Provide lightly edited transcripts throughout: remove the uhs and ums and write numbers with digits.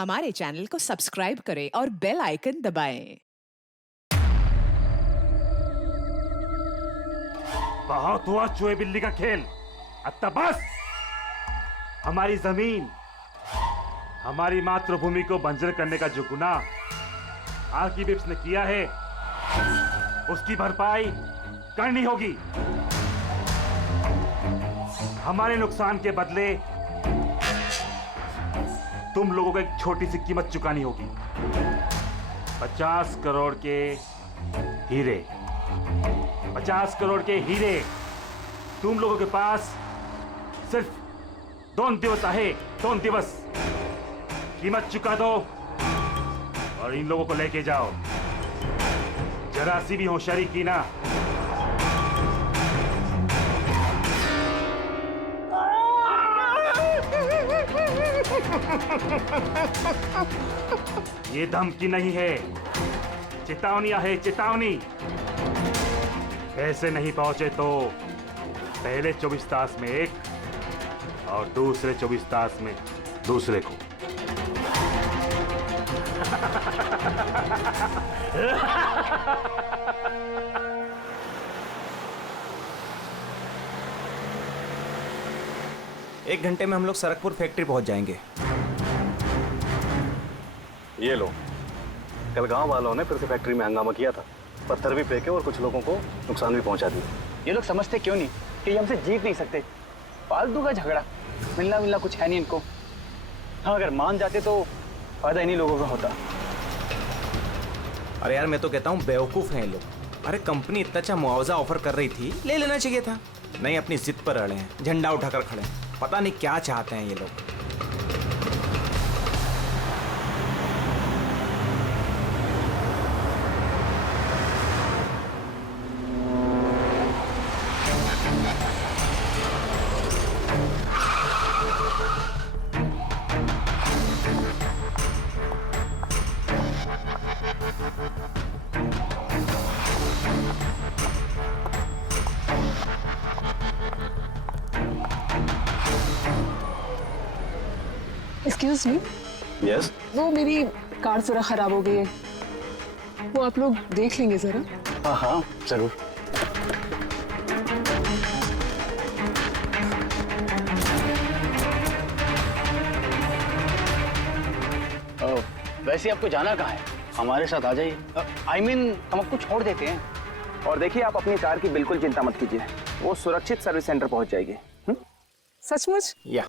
हमारे चैनल को सब्सक्राइब करें और बेल आइकन दबाएं। बहुत हुआ चूहे बिल्ली का खेल, अब तक बस। हमारी जमीन, हमारी मातृभूमि को बंजर करने का जो गुनाह आर्किबिप्स ने किया है, उसकी भरपाई करनी होगी। हमारे नुकसान के बदले तुम लोगों को एक छोटी सी कीमत चुकानी होगी। 50 करोड़ के हीरे, 50 करोड़ के हीरे तुम लोगों के पास सिर्फ 2 दिवस आहे, 2 दिवस। कीमत चुका दो और इन लोगों को लेके जाओ। जरा सी भी होशियारी की ना, ये धमकी नहीं है, चेतावनी है, चेतावनी। पैसे नहीं पहुंचे तो पहले 24 तास में एक और दूसरे 24 तास में दूसरे को। एक घंटे में हम लोग सरकपुर फैक्ट्री पहुंच जाएंगे। ये लो, कल गांव वालों ने फिर से फैक्ट्री में हंगामा किया था, पत्थर भी फेंके और कुछ लोगों को नुकसान भी पहुंचा दिया। ये लोग समझते क्यों नहीं कि ये हमसे जीत नहीं सकते। फालतू का झगड़ा, मिलना कुछ है नहीं इनको। हाँ, अगर मान जाते तो फायदा इन्हीं लोगों का होता। अरे यार, मैं तो कहता हूँ बेवकूफ़ हैं ये लोग। अरे कंपनी इतना अच्छा मुआवजा ऑफर कर रही थी, ले लेना चाहिए था। नहीं, अपनी जिद पर अड़े हैं, झंडा उठाकर खड़े हैं। पता नहीं क्या चाहते हैं ये लोग। एक्सक्यूज मी, यस, वो मेरी कार जरा खराब हो गई है, वो आप लोग देख लेंगे जरा। हाँ हाँ जरूर। वैसे आपको जाना कहाँ है? हमारे साथ आ जाइए। I mean, हम आपको छोड़ देते हैं। और देखिए, आप अपनी कार की बिल्कुल चिंता मत कीजिए, वो सुरक्षित सर्विस सेंटर पहुंच जाएगी। सचमुच? या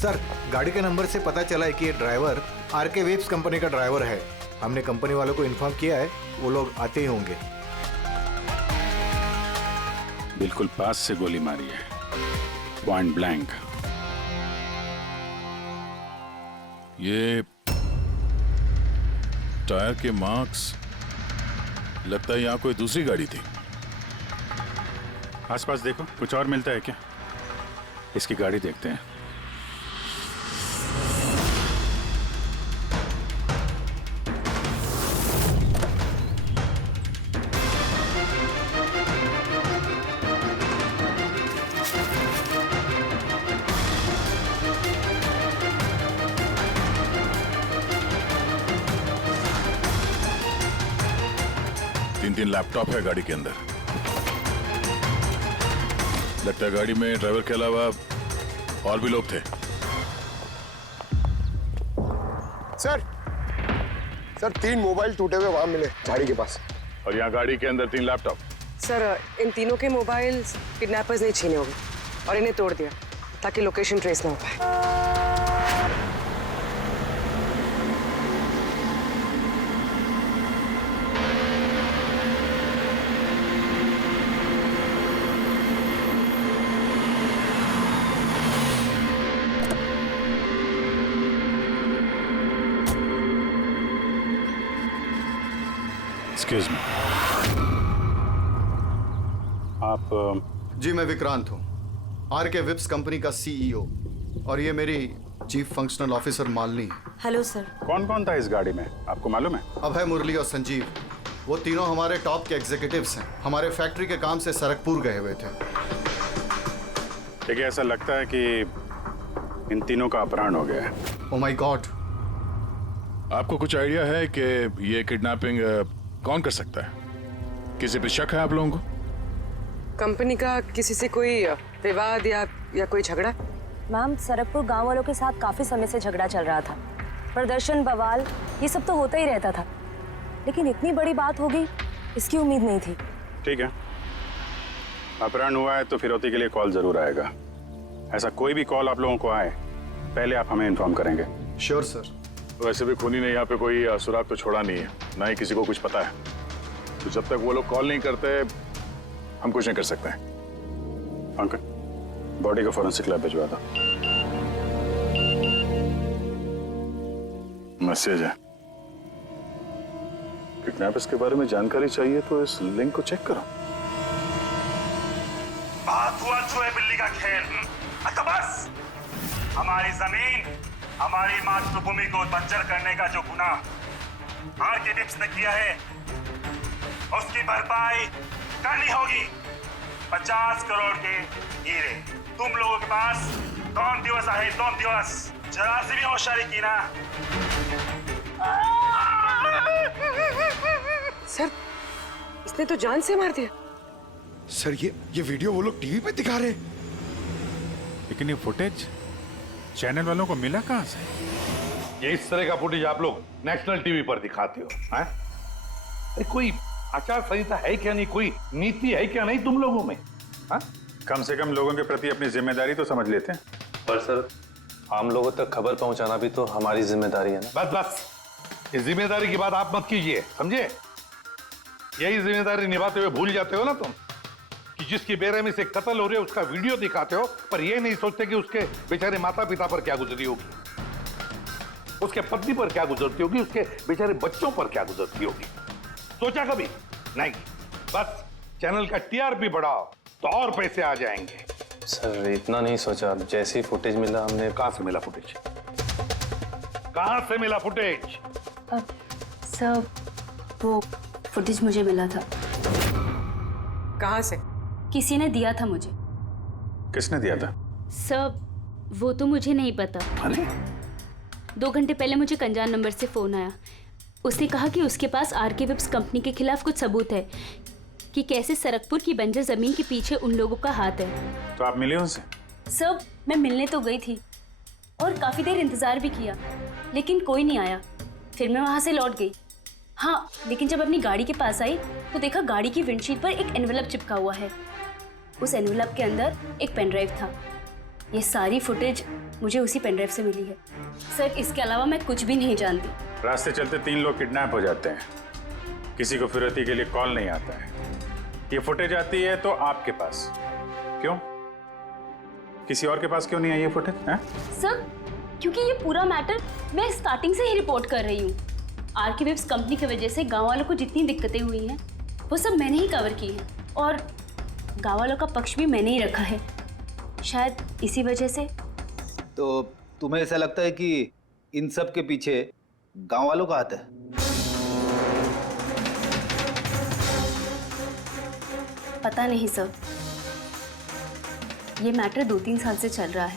सर, गाड़ी के नंबर से पता चला है कि ये ड्राइवर आरके वेब्स कंपनी का ड्राइवर है। हमने कंपनी वालों को इन्फॉर्म किया है, वो लोग आते ही होंगे। बिल्कुल पास से गोली मारी है, पॉइंट ब्लैंक। ये टायर के मार्क्स, लगता है यहाँ कोई दूसरी गाड़ी थी। आसपास देखो, कुछ और मिलता है क्या? इसकी गाड़ी देखते हैं। तीन लैपटॉप है गाड़ी के अंदर। लगता है गाड़ी में ड्राइवर के अलावा और भी लोग थे। सर 3 मोबाइल टूटे हुए वहां मिले झाड़ी के पास। और यहाँ गाड़ी के अंदर 3 लैपटॉप। सर, इन तीनों के मोबाइल किडनैपर्स ने छीने होंगे और इन्हें तोड़ दिया ताकि लोकेशन ट्रेस ना हो पाए। एक्सक्यूज मी, आप जी मैं विक्रांत हूँ, आरके विप्स कंपनी का सीईओ, और ये मेरी चीफ फंक्शनल ऑफिसर मालिनी है। Hello sir. कौन कौन था इस गाड़ी में, आपको मालूम है? अभय, मुरली और संजीव, वो तीनों हमारे टॉप के एग्जीक्यूटिव्स हैं। हमारे फैक्ट्री के काम से सरकपुर गए हुए थे। देखिए, ऐसा लगता है कि इन तीनों का अपहरण हो गया है। Oh my God. आपको कुछ आइडिया है कि ये किडनैपिंग कौन कर सकता है? किसी पे शक है आप लोगों को? कंपनी का किसी से कोई विवाद या कोई झगड़ा? मैम, सरकपुर गांव वालों के साथ काफी समय से झगड़ा चल रहा था। प्रदर्शन, बवाल, ये सब तो होता ही रहता था, लेकिन इतनी बड़ी बात होगी इसकी उम्मीद नहीं थी। ठीक है, अपहरण हुआ है तो फिरौती के लिए कॉल जरूर आएगा। ऐसा कोई भी कॉल आप लोगों को आए, पहले आप हमें इन्फॉर्म करेंगे। Sure sir. वैसे भी खूनी ने यहाँ पे कोई सुराग तो छोड़ा नहीं है, ना ही किसी को कुछ पता है, तो जब तक वो लोग कॉल नहीं करते हम कुछ नहीं कर सकते हैं। अंकल, बॉडी को फॉरेंसिक लैब भिजवा दो। मैसेज है, किडनैपर्स के बारे में जानकारी चाहिए तो इस लिंक को चेक करो। बात हुआ चूहे बिल्ली का खेल। अच्छा बस, हमारी जमीन, हमारी मातृभूमि को बंजर करने का जो गुनाह आरके विप्स ने किया है, उसकी भरपाई करनी होगी। 50 करोड़ के हीरे तुम लोगों के पास 2 दिवस आहे, 2 दिवस। जरा सी भी होशियारी की ना। सर, इसने तो जान से मार दिया। सर, ये वीडियो वो लोग टीवी पे दिखा रहे हैं। लेकिन ये फुटेज चैनल वालों को मिला कहां से? ये इस तरह का फुटेज आप लोग नेशनल टीवी पर दिखाते हो, हैं? अरे कोई आचार संहिता है क्या नहीं, कोई नीति है क्या नहीं तुम लोगों में? हाँ? कम से कम लोगों के प्रति अपनी जिम्मेदारी तो समझ लेते हैं। पर सर, आम लोगों तक खबर पहुंचाना भी तो हमारी जिम्मेदारी है ना। बस बस, इस जिम्मेदारी की बात आप मत कीजिए, समझे? यही जिम्मेदारी निभाते हुए भूल जाते हो ना तुम कि जिसकी बेरहमी से कत्ल हो रहे है उसका वीडियो दिखाते हो, पर यह नहीं सोचते कि उसके बेचारे माता पिता पर क्या गुजरी होगी, उसके पत्नी पर क्या गुजरती होगी, उसके बेचारे बच्चों पर क्या गुजरती होगी। सोचा कभी नहीं? बस चैनल का टीआरपी बढ़ाओ तो और पैसे आ जाएंगे। सर, इतना नहीं सोचा। जैसे ही फुटेज मिला हमने। कहां से मिला फुटेज? कहां से मिला फुटेज? सर, वो फुटेज मुझे मिला था। कहां से? किसी ने दिया था मुझे। किसने दिया था? सर, वो तो मुझे नहीं पता। अरे 2 घंटे पहले मुझे कंजान नंबर से फोन आया। उसने कहा कि उसके पास आरके विप्स कंपनी के खिलाफ कुछ सबूत है कि कैसे सरकपुर की बंजर जमीन के पीछे उन लोगों का हाथ है। तो आप मिले उनसे? सर, मैं मिलने तो गई थी और काफी देर इंतजार भी किया, लेकिन कोई नहीं आया। फिर मैं वहां से लौट गई। हाँ, लेकिन जब अपनी गाड़ी के पास आई तो देखा गाड़ी की विंडशीट पर एक एनवेलप चिपका हुआ है। उस एनवेलप के अंदर एक पेन ड्राइव था। ये सारी फुटेज मुझे उसी पेन ड्राइव से मिली है। सर, इसके अलावा मैं कुछ भी नहीं जानती। रास्ते चलते 3 लोग किडनैप हो जाते हैं, किसी को फिरौती के लिए कॉल नहीं आता है। ये फुटेज आती है तो आपके पास क्यों? किसी और के पास क्यों नहीं आई ये फुटेज? सर, क्योंकि ये पूरा मैटर मैं स्टार्टिंग से ही रिपोर्ट कर रही हूँ। आरके विप्स कंपनी की वजह से गांव वालों को जितनी दिक्कतें हुई हैं वो सब मैंने ही कवर की है, और गांव वालों का पक्ष भी मैंने ही रखा है। शायद इसी वजह से। तो तुम्हें ऐसा लगता है कि इन सब के पीछे गांव वालों का हाथ है? पता नहीं सर, ये मैटर 2-3 साल से चल रहा है।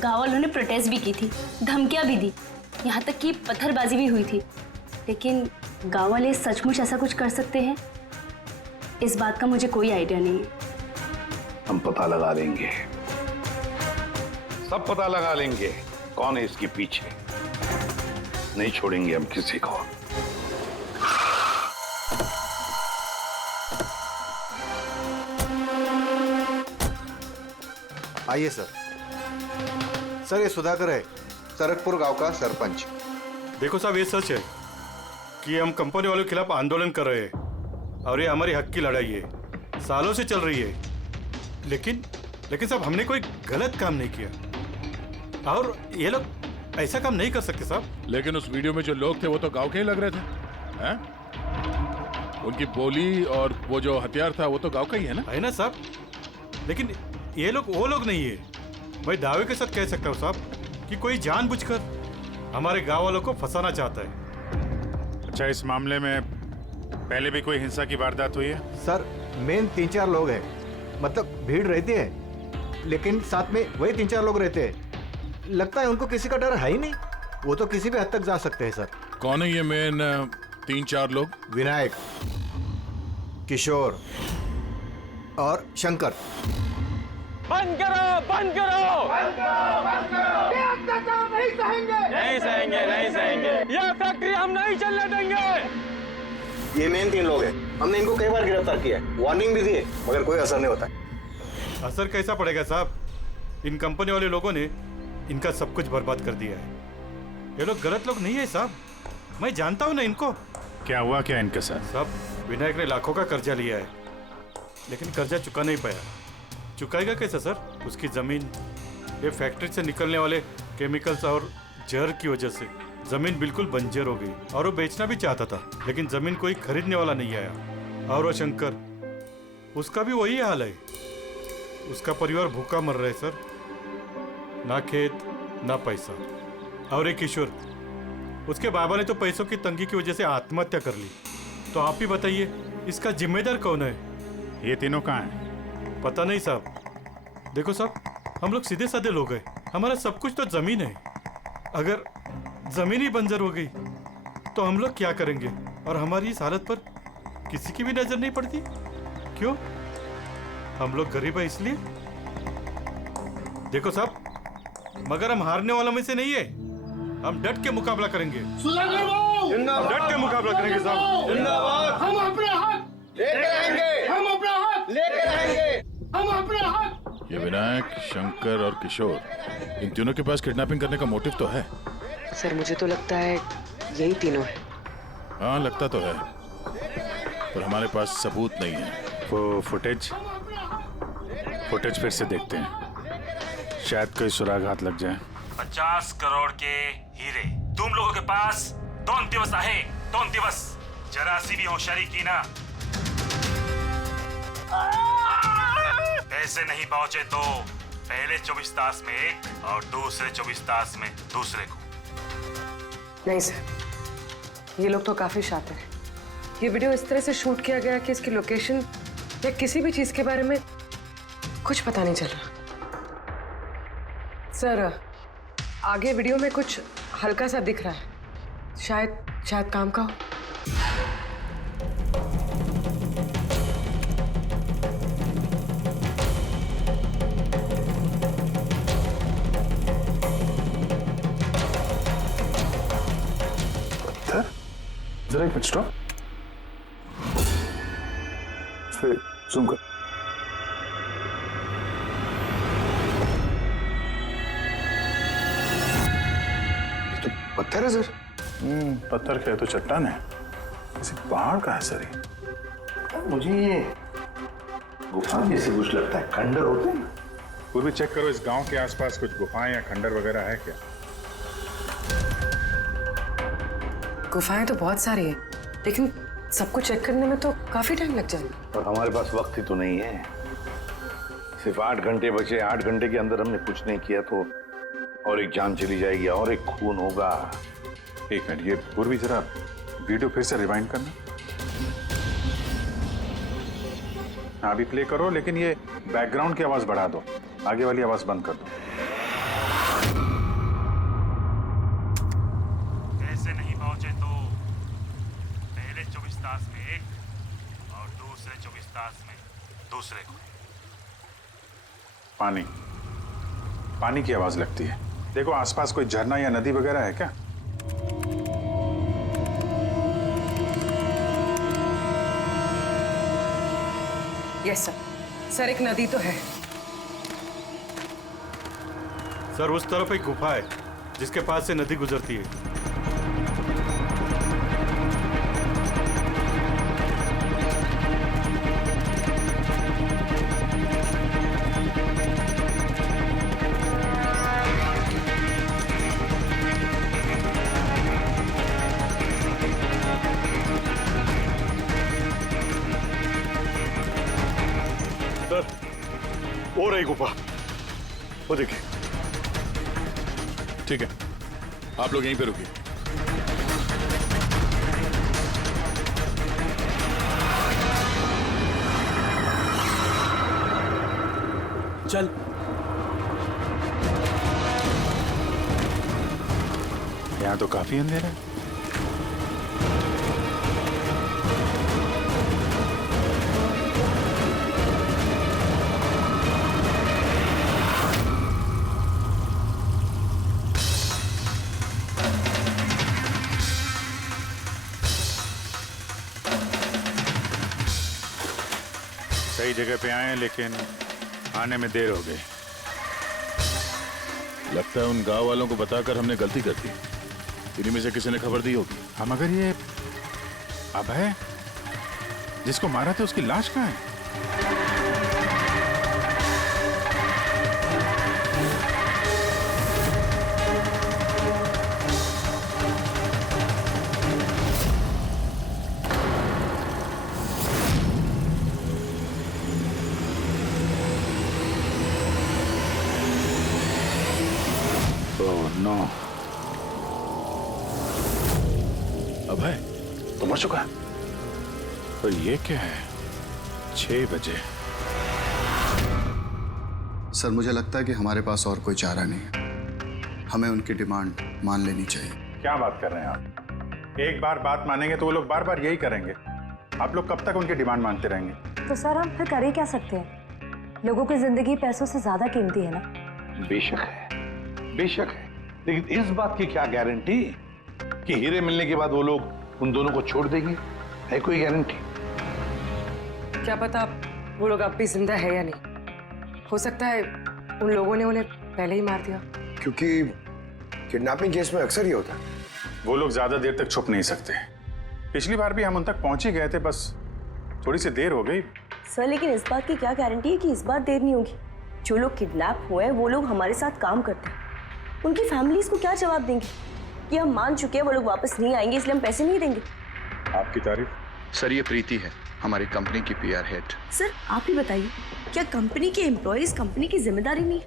गांव वालों ने प्रोटेस्ट भी की थी, धमकियां भी दी, यहाँ तक कि पत्थरबाजी भी हुई थी, लेकिन गांव वाले सचमुच ऐसा कुछ कर सकते हैं, इस बात का मुझे कोई आइडिया नहीं है। हम पता लगा लेंगे, सब पता लगा लेंगे कौन है इसके पीछे। नहीं छोड़ेंगे हम किसी को। आइए सर। सर, ये सुधाकर है, सरकपुर गांव का सरपंच। देखो साहब, ये सच है कि हम कंपनी वालों के खिलाफ आंदोलन कर रहे हैं और ये हमारी हक की लड़ाई है, सालों से चल रही है। लेकिन साहब, हमने कोई गलत काम नहीं किया और ये लोग ऐसा काम नहीं कर सकते साहब। लेकिन उस वीडियो में जो लोग थे वो तो गांव के ही लग रहे थे, हैं? उनकी बोली और वो जो हथियार था वो तो गांव का ही है ना? है ना साहब, लेकिन ये लोग वो लोग नहीं है। मैं दावे के साथ कह सकता हूँ साहब कि कोई जानबूझकर हमारे गांव वालों को फंसाना चाहता है। अच्छा, इस मामले में पहले भी कोई हिंसा की वारदात हुई है? सर मेन 3-4 लोग हैं, मतलब भीड़ रहती है लेकिन साथ में वही 3-4 लोग रहते हैं। लगता है उनको किसी का डर है ही नहीं, वो तो किसी भी हद तक जा सकते हैं सर। कौन है ये मेन 3-4 लोग? विनायक, किशोर और शंकर। बंद करो, बंद करो, बंद करो, बंद करो। ये अत्याचार नहीं सहेंगे, नहीं सहेंगे, नहीं सहेंगे। ये फैक्ट्री हम नहीं चलने देंगे। ये मेन 3 लोग हैं, हमने इनको कई बार गिरफ्तार किया है, वार्निंग भी दी है, मगर कोई असर नहीं होता। असर कैसा पड़ेगा साहब? इन कंपनी वाले लोगों ने इनका सब कुछ बर्बाद कर दिया है। ये लोग गलत लोग नहीं है साहब, मैं जानता हूँ ना इनको। क्या हुआ क्या इनके साथ? साहब विनायक ने लाखों का कर्जा लिया है, लेकिन कर्जा चुका नहीं पाया। चुकाएगा कैसे सर? उसकी जमीन, ये फैक्ट्री से निकलने वाले केमिकल्स और जहर की वजह से जमीन बिल्कुल बंजर हो गई और वो बेचना भी चाहता था, लेकिन जमीन कोई खरीदने वाला नहीं आया। और वो शंकर, उसका भी वही हाल है। उसका परिवार भूखा मर रहा है सर, ना खेत ना पैसा। और एक किशोर, उसके बाबा ने तो पैसों की तंगी की वजह से आत्महत्या कर ली। तो आप ही बताइए इसका जिम्मेदार कौन है? ये तीनों कहाँ हैं? पता नहीं साहब। देखो साहब, हम लोग सीधे साधे लोग हैं, हमारा सब कुछ तो जमीन है। अगर जमीन ही बंजर हो गई तो हम लोग क्या करेंगे? और हमारी इस हालत पर किसी की भी नजर नहीं पड़ती। क्यों? हम लोग गरीब है इसलिए? देखो साहब, मगर हम हारने वालों में से नहीं है। हम डट के मुकाबला करेंगे, हम डट के मुकाबला करेंगे साहब। हम अपने हक लेकर आएंगे, हम अपना हक लेकर आएंगे, हम अपने हक। ये विनायक, शंकर और किशोर, इन तीनों के पास किडनैपिंग करने का मोटिव तो है। सर मुझे तो लगता है यही तीनों है। हाँ लगता तो है, पर हमारे पास सबूत नहीं है। वो फुटेज फिर से देखते हैं, शायद कोई सुराग हाथ लग जाए। 50 करोड़ के हीरे तुम लोगों के पास 2 दिवस आहे, 2 दिवस। जरा सी भी होशियारी की ना, पैसे नहीं पहुंचे तो पहले 24 तास में एक और दूसरे 24 तास में दूसरे को। नहीं सर, ये लोग तो काफी शातिर हैं। ये वीडियो इस तरह से शूट किया गया कि इसकी लोकेशन या किसी भी चीज के बारे में कुछ पता नहीं चल रहा। सर आगे वीडियो में कुछ हल्का सा दिख रहा है, शायद काम का हो। जरा एक मिनट स्टॉप, जूम कर। तो पत्थर है सर। पत्थर क्या है तो चट्टान है, किसी पहाड़ का है सर ये। मुझे ये गुफा जैसे कुछ लगता है, खंडर होते हैं। पूर्वी चेक करो, इस गांव के आसपास कुछ गुफाएं या खंडर वगैरह है क्या? गुफाएं तो बहुत सारी है, लेकिन सबको चेक करने में तो काफी टाइम लग जाएगा। और हमारे पास वक्त ही तो नहीं है। सिर्फ 8 घंटे बचे, 8 घंटे के अंदर हमने कुछ नहीं किया तो और एक जान चली जाएगी और एक खून होगा। एक मिनट, ये पूर्वी जरा वीडियो फिर से रिवाइंड करना। हाँ अभी प्ले करो, लेकिन ये बैकग्राउंड की आवाज बढ़ा दो, आगे वाली आवाज बंद कर दो। पैसे नहीं पहुंचे तो पहले 24 तास में एक और दूसरे 24 तास में दूसरे को। पानी की आवाज लगती है। देखो आसपास कोई झरना या नदी वगैरह है क्या? यस सर, एक नदी तो है। सर उस तरफ एक गुफा है जिसके पास से नदी गुजरती है। वो रही गुफा, वो देखिए। ठीक है, आप लोग यहीं पे रुकिए। चल। यहाँ तो काफी अंधेरा है। सही जगह पे आए हैं, लेकिन आने में देर हो गई। लगता है उन गांव वालों को बताकर हमने गलती कर दी। इन्हीं में से किसी ने खबर दी होगी। हम अगर ये अभय जिसको मारा था उसकी लाश कहाँ है? नो, अभय तो मर चुका है। पर ये क्या है? 6 बजे। सर मुझे लगता है कि हमारे पास और कोई चारा नहीं है। हमें उनकी डिमांड मान लेनी चाहिए। क्या बात कर रहे हैं आप? एक बार बात मानेंगे तो वो लोग बार बार यही करेंगे। आप लोग कब तक उनकी डिमांड मानते रहेंगे? तो सर हम फिर कर ही क्या सकते हैं? लोगों की जिंदगी पैसों से ज्यादा कीमती है ना। बेशक है, बेशक है, लेकिन इस बात की क्या गारंटी कि हीरे मिलने के बाद वो लोग उन दोनों को छोड़ देंगे? है कोई गारंटी? क्या पता वो लोग अब भी जिंदा है या नहीं। हो सकता है उन लोगों ने उन्हें पहले ही मार दिया। क्योंकि किडनैपिंग केस में अक्सर ही होता है। वो लोग ज्यादा देर तक छुप नहीं सकते। पिछली बार भी हम उन तक पहुंच ही गए थे, बस थोड़ी सी देर हो गई। सर लेकिन इस बात की क्या गारंटी है कि इस बार देर नहीं होगी? जो लोग किडनैप हुए हैं वो लोग हमारे साथ काम करते हैं। उनकी फैमिलीज को क्या जवाब देंगे कि हम मान चुके हैं वो लोग वापस नहीं आएंगे इसलिए हम पैसे नहीं देंगे? आपकी तारीफ। सर ये प्रीति है, हमारी कंपनी की PR हेड। सर आप ही बताइए, क्या कंपनी के एम्प्लॉयज कंपनी की जिम्मेदारी नहीं?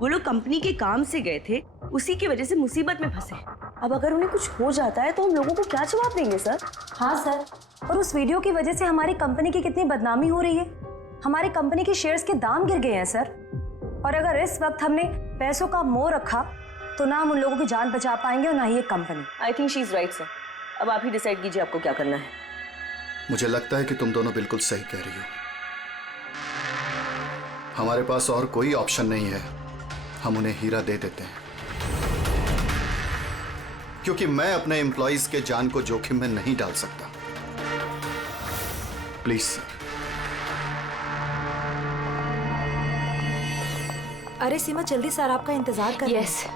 वो लोग कंपनी के काम से गए थे, उसी की वजह से मुसीबत में फंसे। अब अगर उन्हें कुछ हो जाता है तो हम लोगों को क्या जवाब देंगे सर? हाँ सर, और उस वीडियो की वजह से हमारी कंपनी की कितनी बदनामी हो रही है। हमारी कंपनी के शेयर्स के दाम गिर गए हैं सर। और अगर इस वक्त हमने पैसों का मोह रखा तो ना हम उन लोगों की जान बचा पाएंगे और ना ही ये company. I think she is right sir. अब आप ही डिसाइड कीजिए आपको क्या करना है। मुझे लगता है कि तुम दोनों बिल्कुल सही कह रही हो। हमारे पास और कोई ऑप्शन नहीं है, हम उन्हें हीरा दे देते हैं। क्योंकि मैं अपने एम्प्लॉइज के जान को जोखिम में नहीं डाल सकता। Please sir. अरे सीमा जल्दी सर आपका इंतजार कर रहे हैं। Yes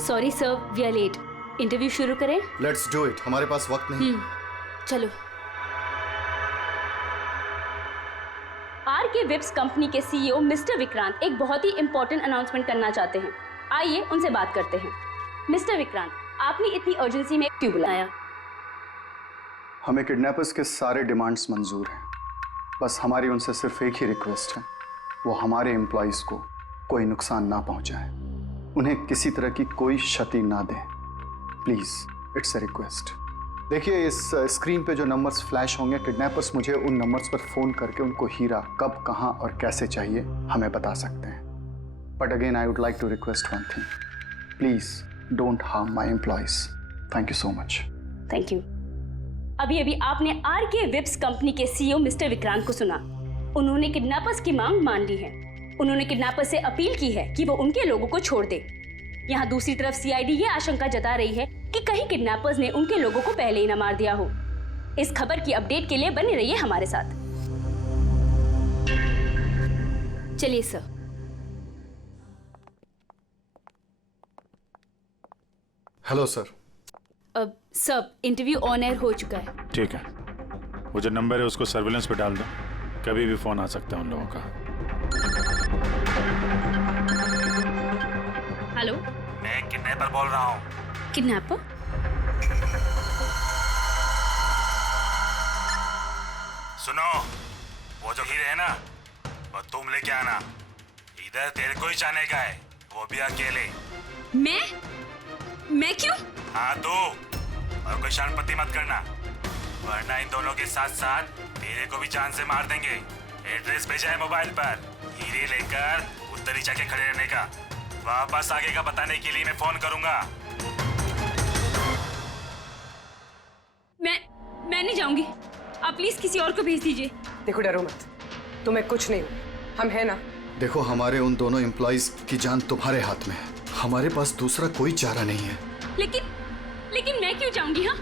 sorry sir, we are late. Interview शुरू करें? लेट्स डू इट, हमारे पास वक्त नहीं। चलो। आरके विप्स कंपनी के CEO मिस्टर विक्रांत एक बहुत ही इंपॉर्टेंट अनाउंसमेंट करना चाहते हैं। आइए उनसे बात करते हैं। मिस्टर विक्रांत, आपने इतनी अर्जेंसी में क्यों बुलाया? हमें किडनैपर्स के सारे डिमांड्स मंजूर हैं। बस हमारी उनसे सिर्फ एक ही रिक्वेस्ट है, वो हमारे एम्प्लॉइज को कोई नुकसान ना पहुंचाए, उन्हें किसी तरह की कोई क्षति ना दें। Please it's a request. देखिए इस स्क्रीन पे जो नंबर्स फ्लैश होंगे, किडनैपर्स मुझे उन नंबर्स पर फोन करके उनको हीरा कब, कहां और कैसे चाहिए हमें बता सकते हैं। But again I would like to request one thing, please don't harm my employees. Thank you so much. Thank you. अभी अभी आपने आरके विप्स कंपनी के CEO मिस्टर विक्रांत को सुना। उन्होंने किडनैपर्स की मांग मान ली है। उन्होंने किडनैपर्स से अपील की है कि वो उनके लोगों को छोड़ दे। यहाँ दूसरी तरफ CID ये आशंका जता रही है कि कहीं किडनैपर्स ने उनके लोगों को पहले ही न मार दिया हो। इस खबर की अपडेट के लिए बने रहिए हमारे साथ। चलिए सर। Hello sir. अब सब इंटरव्यू ऑन एयर हो चुका है। ठीक है, वो जो नंबर है उसको सर्विलेंस पे डाल दो, कभी भी फोन आ सकता है उन लोगों का। हेलो, मैं किडनैपर बोल रहा हूँ। किडनैपर? सुनो, वो जो हीरे है ना, और तुम लेके आना। इधर तेरे को ही जाने का है, वो भी अकेले। मैं क्यों? हाँ तो, और कोई शानपत्ती मत करना, वरना इन दोनों के साथ साथ तेरे को भी जान से मार देंगे। एड्रेस भेजा है मोबाइल पर, हीरे लेकर उधर ही जाके खड़े रहने का। वापस आगे का बताने के लिए मैं फोन करूंगा। मैं नहीं जाऊंगी, आप प्लीज किसी और को भेज दीजिए। देखो डरो मत, तुम्हें कुछ नहीं, हम हैं ना। देखो हमारे उन दोनों एम्प्लॉइज की जान तुम्हारे हाथ में है, हमारे पास दूसरा कोई चारा नहीं है। लेकिन मैं क्यों जाऊंगी? हाँ,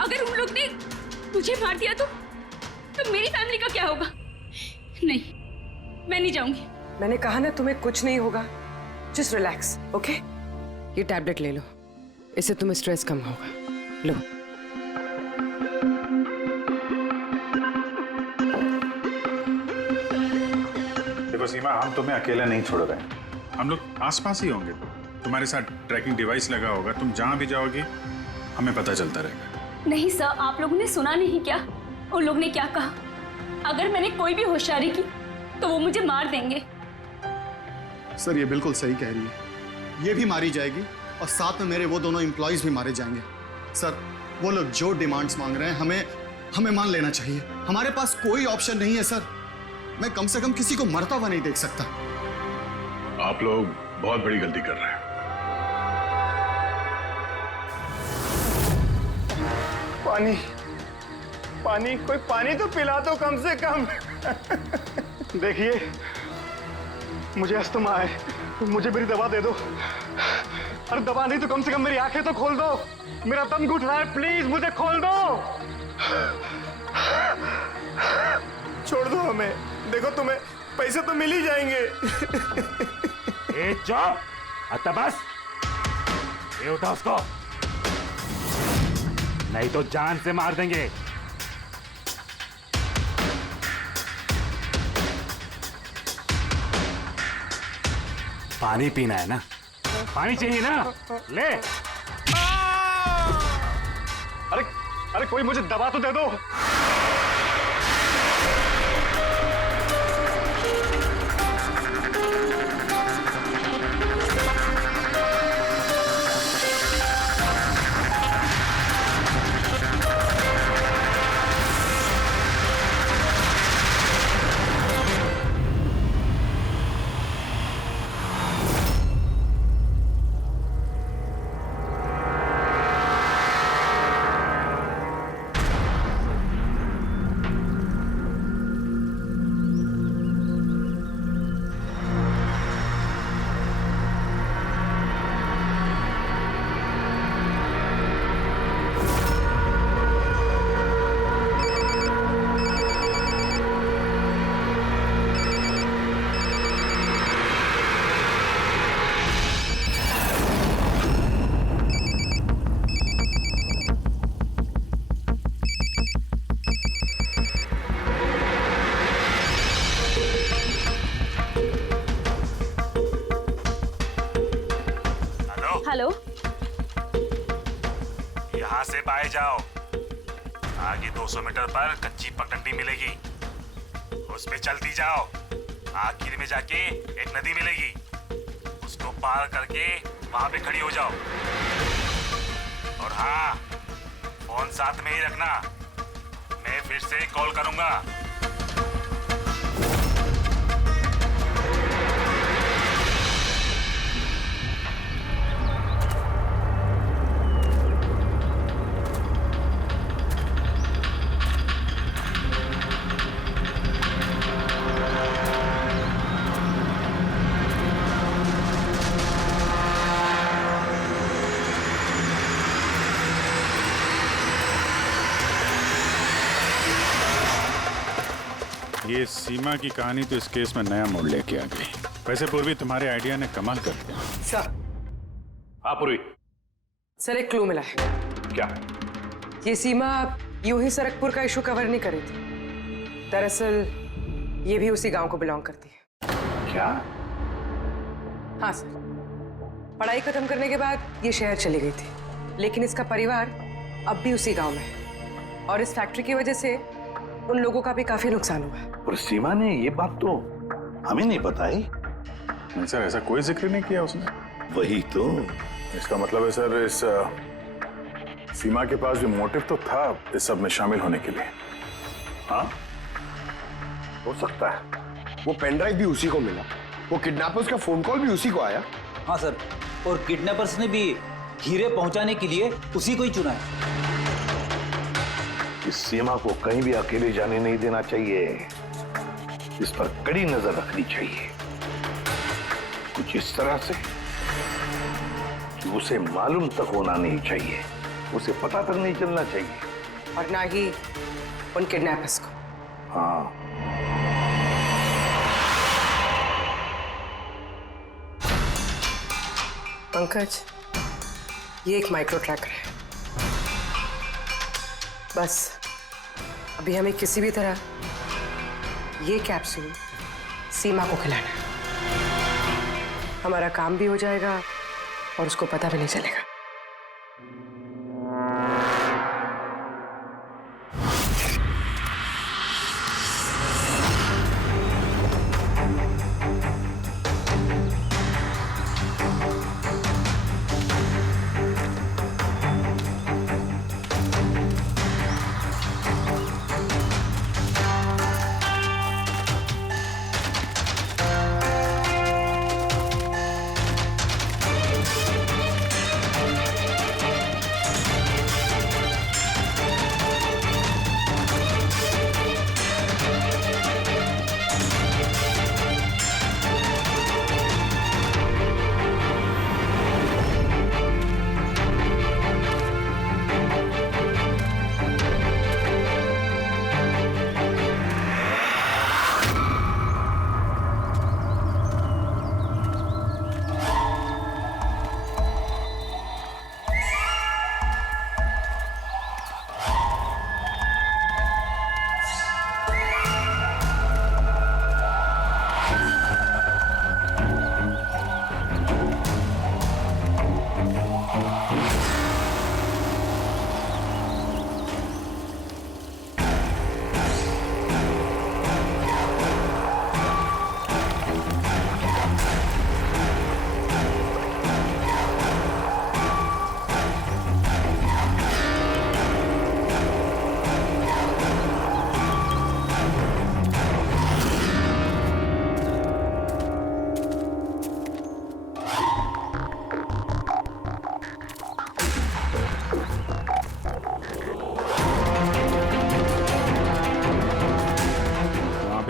अगर उन लोग ने मुझे मार दिया तो मेरी फैमिली का क्या होगा? नहीं, मैं नहीं जाऊंगी। मैंने कहा ना तुम्हें कुछ नहीं होगा, जस्ट रिलैक्स, ओके? ये टैबलेट ले लो, इससे तुम्हें स्ट्रेस कम होगा। लो। देखो सीमा, हम तुम्हें अकेला नहीं छोड़ रहे हैं, हम लोग आसपास ही होंगे। तुम्हारे साथ ट्रैकिंग डिवाइस लगा होगा, तुम जहां भी जाओगी हमें पता चलता रहेगा। नहीं सर, आप लोगों ने सुना नहीं क्या उन लोग ने क्या कहा? अगर मैंने कोई भी होशियारी की तो वो मुझे मार देंगे। सर ये बिल्कुल सही कह रही है, ये भी मारी जाएगी और साथ में मेरे वो दोनों एम्प्लॉइज भी मारे जाएंगे। सर वो लोग जो डिमांड्स मांग रहे हैं हमें मान लेना चाहिए, हमारे पास कोई ऑप्शन नहीं है सर। मैं कम से कम किसी को मरता हुआ नहीं देख सकता। आप लोग बहुत बड़ी गलती कर रहे हैं। पानी, कोई पानी तो पिला दो कम से कम। देखिए मुझे अस्थमा है, मुझे मेरी दवा दे दो। अरे दवा नहीं तो कम से कम मेरी आंखें तो खोल दो, मेरा दम घुट रहा है, प्लीज मुझे खोल दो। छोड़ दो हमें, देखो तुम्हें पैसे तो मिल ही जाएंगे। ए चुप, आता बस, ये उठा उसको, नहीं तो जान से मार देंगे। पानी पीना है ना? पानी चाहिए ना? ले। अरे कोई मुझे दवा तो दे दो। हेलो, यहाँ से बाहर जाओ, आगे 200 मीटर पर कच्ची पगडंडी मिलेगी, उस पे चलती जाओ। आखिर में जाके एक नदी मिलेगी, उसको पार करके वहां पे खड़ी हो जाओ। और हाँ, फोन साथ में ही रखना, मैं फिर से कॉल करूंगा। ये सीमा की कहानी तो इस केस में नया मोड़ लेके आ गई। वैसे पूर्वी, तुम्हारे आइडिया ने कमाल कर दिया। सर। हाँ पूर्वी। सर एक क्लू मिला है। क्या? ये सीमा यूं ही सरकपुर का इशू कवर नहीं कर रही थी, दरअसल ये भी उसी गांव को बिलोंग करती है। क्या? हाँ सर, पढ़ाई खत्म करने के बाद ये शहर चली गई थी, लेकिन इसका परिवार अब भी उसी गांव में है और इस फैक्ट्री की वजह से उन लोगों का भी काफी नुकसान हुआ। पर सीमा ने ये बात तो हमें नहीं बताई। नहीं सर, ऐसा कोई जिक्र नहीं किया उसने। वही तो। इसका मतलब है सर, इस सीमा के पास भी मोटिव तो था इस सब में शामिल होने के लिए। हाँ, हो सकता है। वो पेन ड्राइव भी उसी को मिला, वो किडनैपर्स का फोन कॉल भी उसी को आया। हाँ सर, और किडनैपर्स ने भी हीरे पहुंचाने के लिए उसी को ही चुना है। इस सीमा को कहीं भी अकेले जाने नहीं देना चाहिए, इस पर कड़ी नजर रखनी चाहिए, कुछ इस तरह से कि उसे मालूम तक होना नहीं चाहिए, उसे पता तक नहीं चलना चाहिए। और ना ही उन किडनैपर्स को। हाँ, पंकज, ये एक माइक्रो ट्रैकर है। बस अभी हमें किसी भी तरह ये कैप्सूल सीमा को खिलाना है। हमारा काम भी हो जाएगा और उसको पता भी नहीं चलेगा।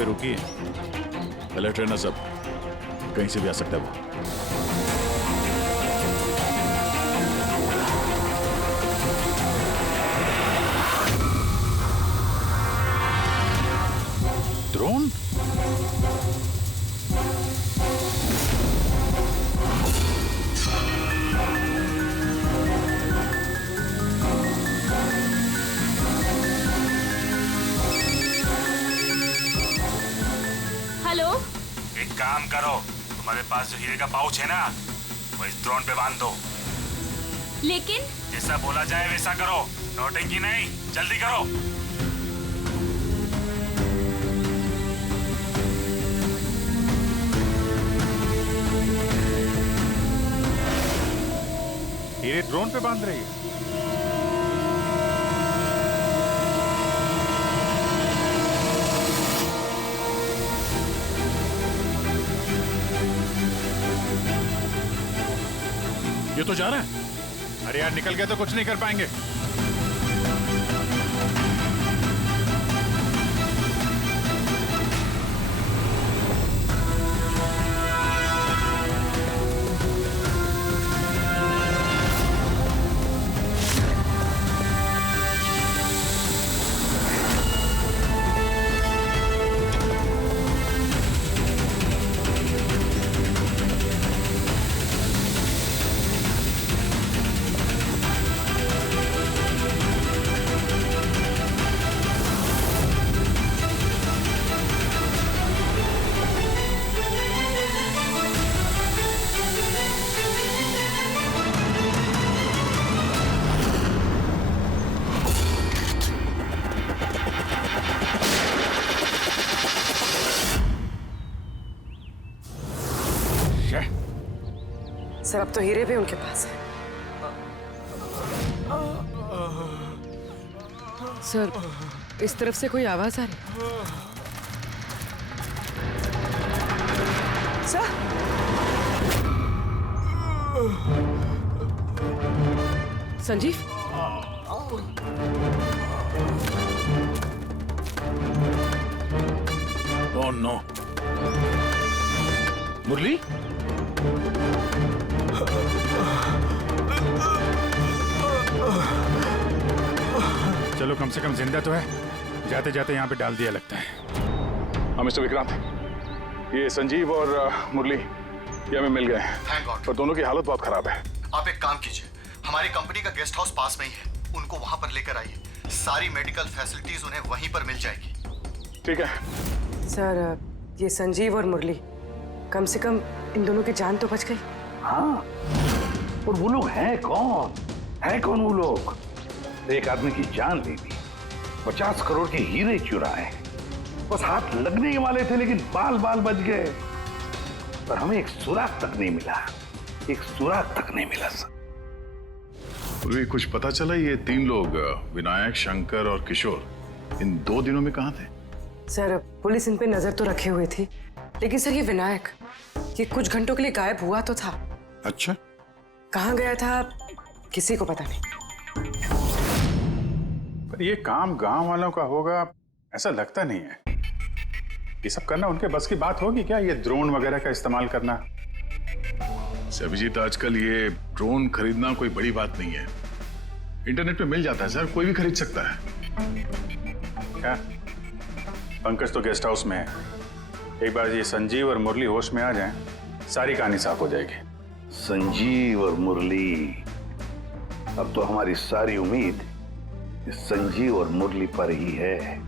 रुकी, अलर्ट रहना सब, कहीं से भी आ सकता है वो। ड्रोन? हेलो, एक काम करो, तुम्हारे पास जो हीरे का पाउच है ना, वो इस ड्रोन पे बांध दो। लेकिन जैसा बोला जाए वैसा करो, नौटंकी नहीं, जल्दी करो। हीरे ड्रोन पे बांध रही है। ये तो जा रहा है। अरे यार, निकल गया तो कुछ नहीं कर पाएंगे। सर अब तो हीरे भी उनके पास है। सर इस तरफ से कोई आवाज आ रही सर? संजीव ओह नो, मुरली? चलो कम से कम जिंदा तो है, जाते जाते यहाँ पे डाल दिया लगता है। हाँ मिस्टर विक्रांत, ये संजीव और मुरली ये हमें मिल गए हैं। Thank God. पर दोनों की हालत बहुत खराब है। आप एक काम कीजिए, हमारी कंपनी का गेस्ट हाउस पास में ही है, उनको वहां पर लेकर आइए। सारी मेडिकल फैसिलिटीज उन्हें वहीं पर मिल जाएगी। ठीक है सर, ये संजीव और मुरली, कम से कम इन दोनों की जान तो बच गई। हाँ, और वो लोग हैं कौन? है कौन वो लोग? एक आदमी की जान ले ली, 50 करोड़ के हीरे चुराए, बस हाथ लगने ही वाले थे लेकिन बाल बाल बच गए। पर हमें एक सुराग तक नहीं मिला, एक सुराग तक नहीं मिला सर। मुरली, कुछ पता चला ये 3 लोग विनायक, शंकर और किशोर इन 2 दिनों में कहाँ थे? सर पुलिस इन पे नजर तो रखे हुए थी, लेकिन सर ये विनायक, ये कुछ घंटों के लिए गायब हुआ तो था। अच्छा, कहाँ गया था किसी को पता नहीं। पर ये काम गांव वालों का होगा ऐसा लगता नहीं है। ये सब करना उनके बस की बात होगी क्या? ये ड्रोन वगैरह का इस्तेमाल करना? अभिजीत, आजकल ये ड्रोन खरीदना कोई बड़ी बात नहीं है, इंटरनेट पे मिल जाता है सर, कोई भी खरीद सकता है। क्या? पंकज तो गेस्ट हाउस में है, एक बार ये संजीव और मुरली होश में आ जाएं, सारी कहानी साफ हो जाएगी। संजीव और मुरली, अब तो हमारी सारी उम्मीद इस संजीव और मुरली पर ही है।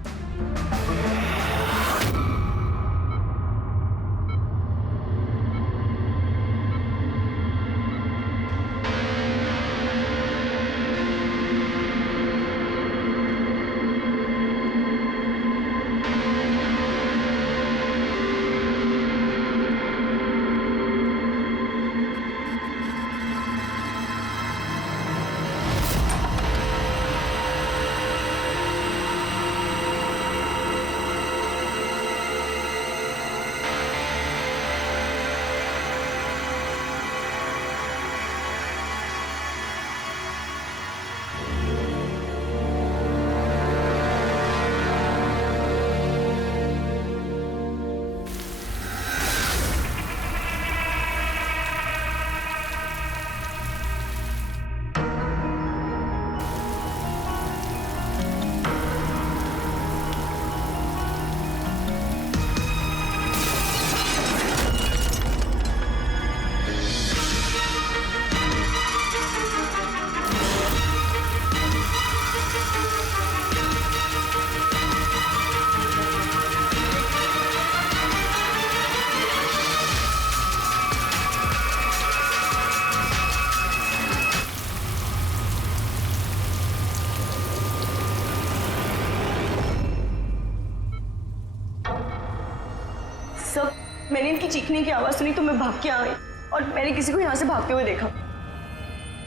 मैंने इनकी चीखने की आवाज सुनी तो मैं भाग के आ गई और मैंने किसी को यहाँ से भागते हुए देखा।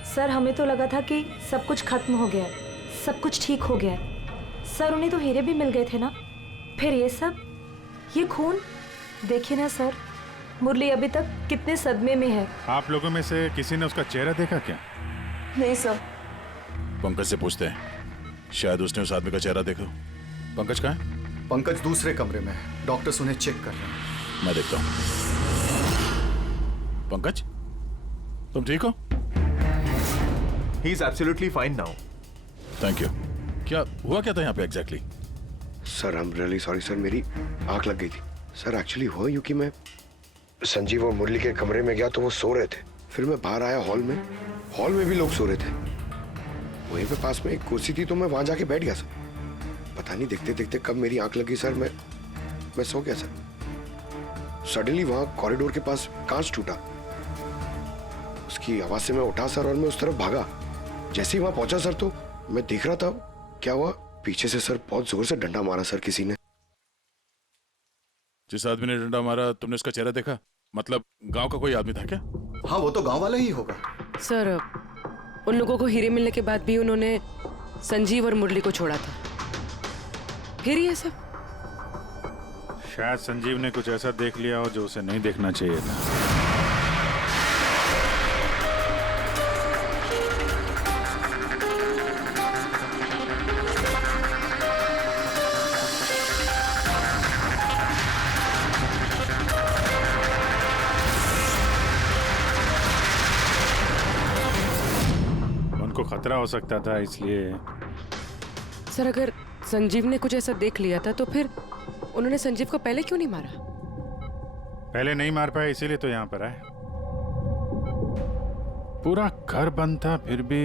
सर हमें तो लगा था कि सब कुछ खत्म हो गया है, सब कुछ ठीक हो गया है। सर उन्हें तो हीरे भी मिल गए थे ना, फिर ये सब, ये खून देखिए ना सर, मुरली अभी तक कितने सदमे में है। आप लोगों में से किसी ने उसका चेहरा देखा क्या? नहीं सर। पंकज से पूछते हैं, शायद उसने उस आदमी का चेहरा देखा। पंकज कहाँ है? पंकज दूसरे कमरे में है, डॉक्टर्स उन्हें चेक कर रहे हैं। मैं देखता हूँ। पंकज, तुम ठीक हो? He is absolutely fine now. Thank you. क्या हुआ क्या था यहाँ पे exactly? Sir I am really sorry sir, मेरी आंख लग गई थी। सर एक्चुअली हुआ यूं कि मैं संजीव और मुरली के कमरे में गया तो वो सो रहे थे, फिर मैं बाहर आया हॉल में भी लोग सो रहे थे। वहीं पे पास में एक कुर्सी थी तो मैं वहां जाके बैठ गया सर। पता नहीं देखते देखते कब मेरी आंख लगी सर, मैं सो गया सर। सडनली वहां कॉरिडोर के पास कांच टूटा, उसकी आवाज से मैं उठा सर और मैं उस तरफ भागा। जैसे ही वहां पहुंचा सर तो मैं देख रहा था क्या हुआ, पीछे से सर बहुत जोर से डंडा मारा सर किसी ने। जिस आदमी ने डंडा मारा तुमने उसका चेहरा देखा? मतलब गांव का कोई आदमी था क्या? हाँ वो तो गांव वाला ही होगा। सर उन लोगों को हीरे मिलने के बाद भी उन्होंने संजीव और मुरली को छोड़ा था, फिर ये सब। शायद संजीव ने कुछ ऐसा देख लिया हो जो उसे नहीं देखना चाहिए था। उनको खतरा हो सकता था, इसलिए। सर अगर संजीव ने कुछ ऐसा देख लिया था तो फिर उन्होंने संजीव को पहले क्यों नहीं मारा? पहले नहीं मार पाए इसीलिए तो यहाँ पर आए। पूरा घर बंद था फिर भी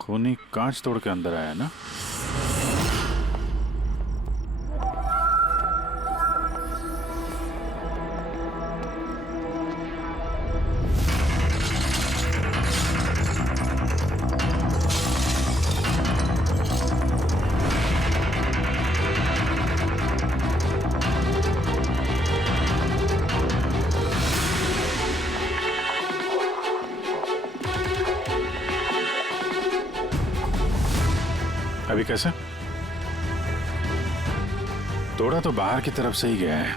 खूनी कांच तोड़ के अंदर आया ना। अभी कैसे? तोड़ा तो बाहर की तरफ से ही गया है।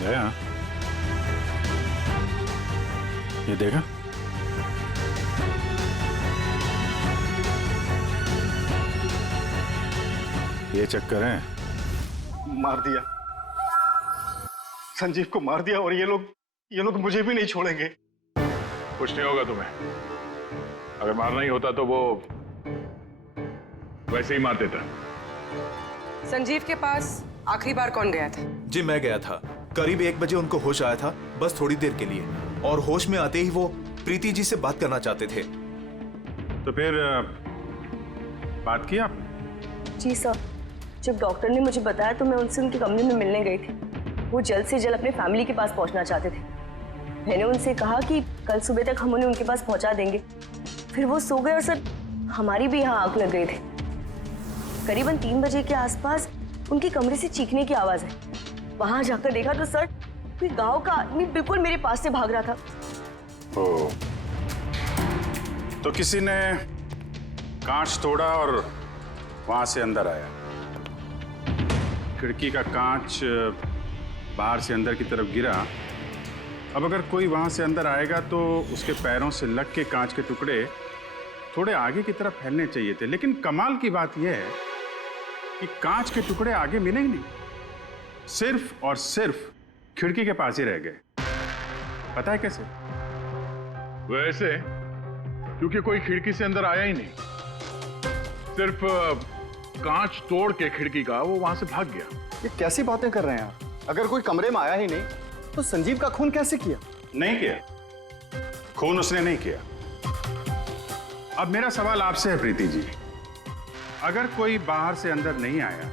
गया, ये देखा? ये चक्कर है। मार दिया, संजीव को मार दिया, और ये लोग मुझे भी नहीं छोड़ेंगे। कुछ नहीं होगा तुम्हें। अगर मारना ही होता तो वो वैसे ही मार देता। संजीव के पास आखिरी बार कौन गया था? जी मैं गया था। करीब 1 बजे उनको होश आया था, बस थोड़ी देर के लिए, और होश में आते ही वो प्रीति जी से बात करना चाहते थे। तो फिर बात की आपने? जी सर, जब डॉक्टर ने मुझे बताया तो मैं उनसे उनके कमरे में मिलने गई थी। वो जल्द से जल्द अपने फैमिली के पास पहुंचना चाहते थे। मैंने उनसे कहा कि कल सुबह तक हम उन्हें उनके पास पहुंचा देंगे। फिर वो सो गए और सर हमारी भी यहाँ आग लग गई थी। करीबन 3 बजे के आसपास उनके कमरे से चीखने की आवाज है। वहां जाकर देखा तो सर कोई गांव का आदमी बिल्कुल मेरे पास से भाग रहा था। ओ, तो किसी ने कांच तोड़ा और वहां से अंदर आया। खिड़की का कांच बाहर से अंदर की तरफ गिरा। अब अगर कोई वहां से अंदर आएगा तो उसके पैरों से लग के कांच के टुकड़े थोड़े आगे की तरफ फैलने चाहिए थे, लेकिन कमाल की बात यह है कि कांच के टुकड़े आगे मिले ही नहीं, सिर्फ और सिर्फ खिड़की के पास ही रह गए। पता है कैसे? वैसे क्योंकि कोई खिड़की से अंदर आया ही नहीं, सिर्फ कांच तोड़ के खिड़की का वो वहां से भाग गया। ये कैसी बातें कर रहे हैं आप? अगर कोई कमरे में आया ही नहीं तो संजीव का खून कैसे किया? नहीं किया, खून उसने नहीं किया। अब मेरा सवाल आपसे है प्रीति जी, अगर कोई बाहर से अंदर नहीं आया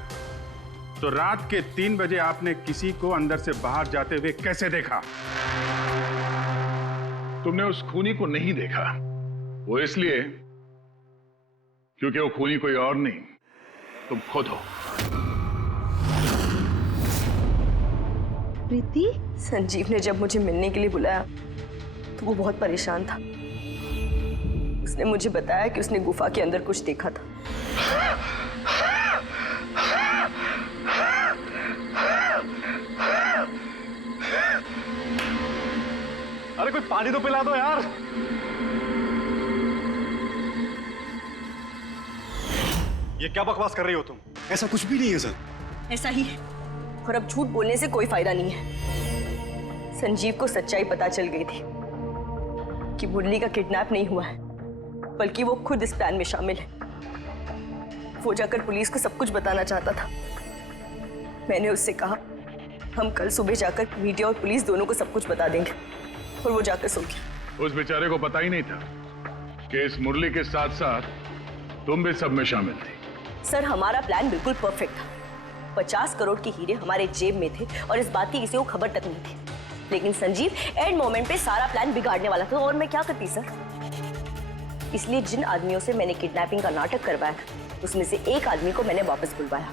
तो रात के 3 बजे आपने किसी को अंदर से बाहर जाते हुए कैसे देखा? तुमने उस खूनी को नहीं देखा, वो इसलिए क्योंकि वो खूनी कोई और नहीं, तुम खुद हो। प्रीति? संजीव ने जब मुझे मिलने के लिए बुलाया तो वो बहुत परेशान था। उसने मुझे बताया कि उसने गुफा के अंदर कुछ देखा था। अरे कोई पानी तो पिला दो यार। ये क्या बकवास कर रही हो तुम? ऐसा कुछ भी नहीं है सर। ऐसा ही है, और अब झूठ बोलने से कोई फायदा नहीं है। संजीव को सच्चाई पता चल गई थी कि मुरली का किडनैप नहीं हुआ है, बल्कि वो खुद इस प्लान में शामिल है। वो जाकर पुलिस को सब कुछ बताना चाहता था। मैंने उससे कहा हम कल सुबह जाकर मीडिया और पुलिस दोनों को सब कुछ बता देंगे, और वो जाकर सो गया। उस बेचारे को पता ही नहीं था कि इस मुरली के साथ साथ तुम भी सब में शामिल थी। सर हमारा प्लान बिल्कुल परफेक्ट था। 50 करोड़ के हीरे हमारे जेब में थे और इस बात की किसी को खबर तक नहीं थी, लेकिन संजीव एंड मोमेंट पे सारा प्लान बिगाड़ने वाला था। और मैं क्या करती सर? इसलिए जिन आदमियों से मैंने किडनैपिंग का नाटक करवाया था उसमें से एक आदमी को मैंने वापस बुलवाया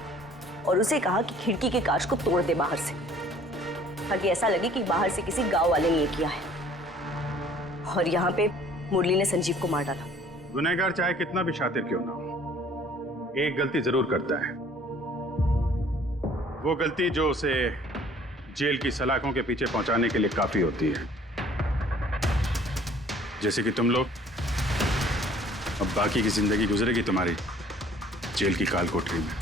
और उसे कहा कि खिड़की के कांच को तोड़ दे बाहर से, ताकि ऐसा लगे कि बाहर से किसी गांव वाले ने ये किया है। और यहाँ पे मुरली ने संजीव को मार डाला। गुनहगार चाहे कितना भी शातिर क्यों ना हो, एक गलती जरूर करता है। वो गलती जो उसे जेल की सलाखों के पीछे पहुंचाने के लिए काफी होती है, जैसे कि तुम लोग। अब बाकी की जिंदगी गुजरेगी तुम्हारी जेल की काल कोठरी में।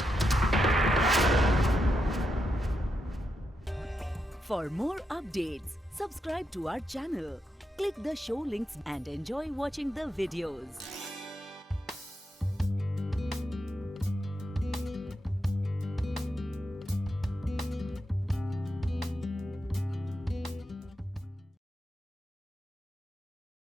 For more updates, subscribe to our channel, click the show links and enjoy watching the videos.